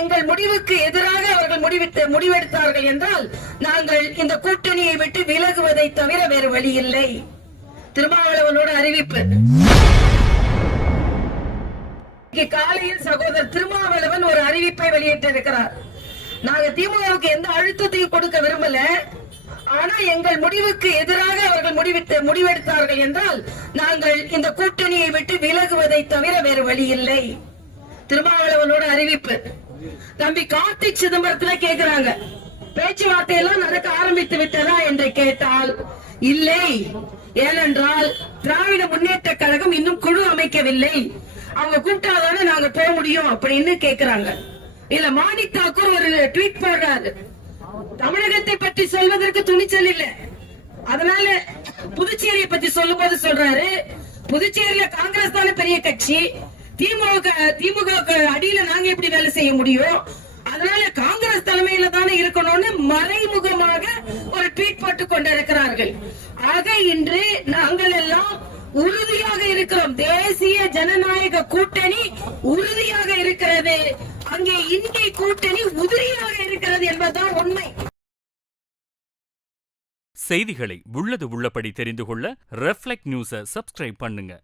எங்கள் முடிவுக்கு எதிராக அவர்கள் முடிவெடுத்தார்கள் என்றால் நாங்கள் இந்த கூட்டணியை விட்டு விலகுவதை தவிர வேறு வழி இல்லை. திருமாவளவனோட அறிவிப்பு காலையில் சகோதரர் திருமாவளவன் ஒரு அறிவிப்பை வெளியிட்டிருக்கிறார். நாங்க திமுகவுக்கு எந்த அழுத்தத்தையும் கொடுக்க விரும்பல, ஆனா எங்கள் முடிவுக்கு எதிராக அவர்கள் முடிவெடுத்தார்கள் என்றால் நாங்கள் இந்த கூட்டணியை விட்டு விலகுவதை தவிர வேறு வழி இல்லை. திருமாவளவனோட அறிவிப்பு. தம்பி கார்த்திக் சிதம்பரத்துல கேக்குறாங்க, பேச்சுவார்த்தை எல்லாம் நடக்க ஆரம்பித்து விட்டதா என்று கேட்டால் இல்லை, ஏனென்றால் திராவிட முன்னேற்ற கழகம் இன்னும் குழு அமைக்கவில்லை, அவங்க கூப்பிட்டாதானே நாங்க போக முடியும் அப்படின்னு கேக்குறாங்க. இல்ல மாணிக் தாக்கூர் ஒரு ட்வீட் போடுறாரு, தமிழகத்தை பற்றி சொல்வதற்கு துணிச்சல் இல்ல, அதனால புதுச்சேரியை பத்தி சொல்லும் போது சொல்றாரு, புதுச்சேரியில காங்கிரஸ் தானே பெரிய கட்சி, திமுக அடியில நாங்க எப்படி வேலை செய்ய முடியும், அதனால காங்கிரஸ் தலைமையில தானே இருக்கணும்னு மறைமுகமாக ஒரு ட்வீட் போட்டு கொண்டிருக்கிறார்கள். ஆக இன்று நாங்கள் எல்லாம் உறுதியாக இருக்கிறோம், தேசிய ஜனநாயக கூட்டணி உறுதியாக இருக்கிறது, அங்கே இந்திய கூட்டணி உதிரியாக இருக்கிறது என்பதுதான் உண்மை. செய்திகளை உள்ளது உள்ளபடி தெரிந்து கொள்ள ரெஃப்ளெக்ட் நியூஸை சப்ஸ்கிரைப் பண்ணுங்க.